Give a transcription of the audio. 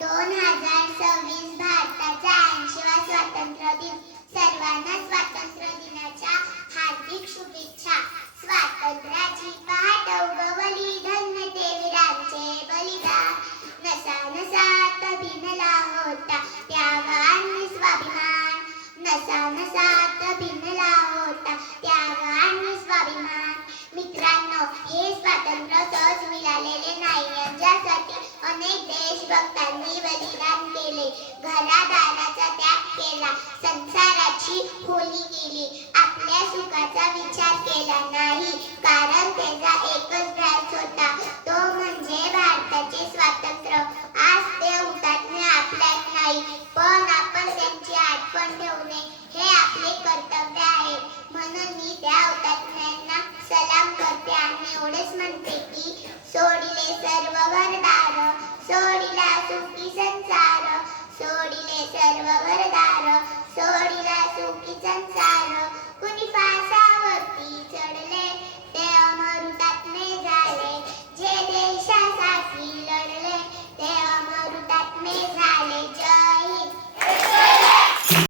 2026 भारताचा 80वा स्वातंत्र्य दिन. सर्वांना स्वातंत्र्य दिनाच्या हार्दिक शुभेच्छा. स्वातंत्र्याची पहाट उगवली, धन्य ते वीरांचे बलिदान. नसा नसात भिनला होता त्यागांनी स्वाभिमान. नसा नसात भिनला होता त्यागांनी स्वाभिमान. मित्रांनो, हे स्वातंत्र्य सहज मिळालेले नाही. याच्यासाठी अनेक देशभक्तांनी बलिदान केले, घरादाराचा त्याग केला, संसाराची होली केली. आपल्या सुखाचा विचार केला नाही, कारण त्याचा एकच ध्यास होता, तो म्हणजे भारताचे स्वातंत्र्य. आज ते हुतात्मे आपल्यात नाही, पण आपण त्यांची आठवण ठेवणे हे आपले कर्तव्य आहे. म्हणून मी त्या हुतात्म्यांना सलाम करते आणि एवढेच म्हणते की सोडिले सर्व घरदार, सोडिला सुखी संसार, सोडिले सर्व घरदार,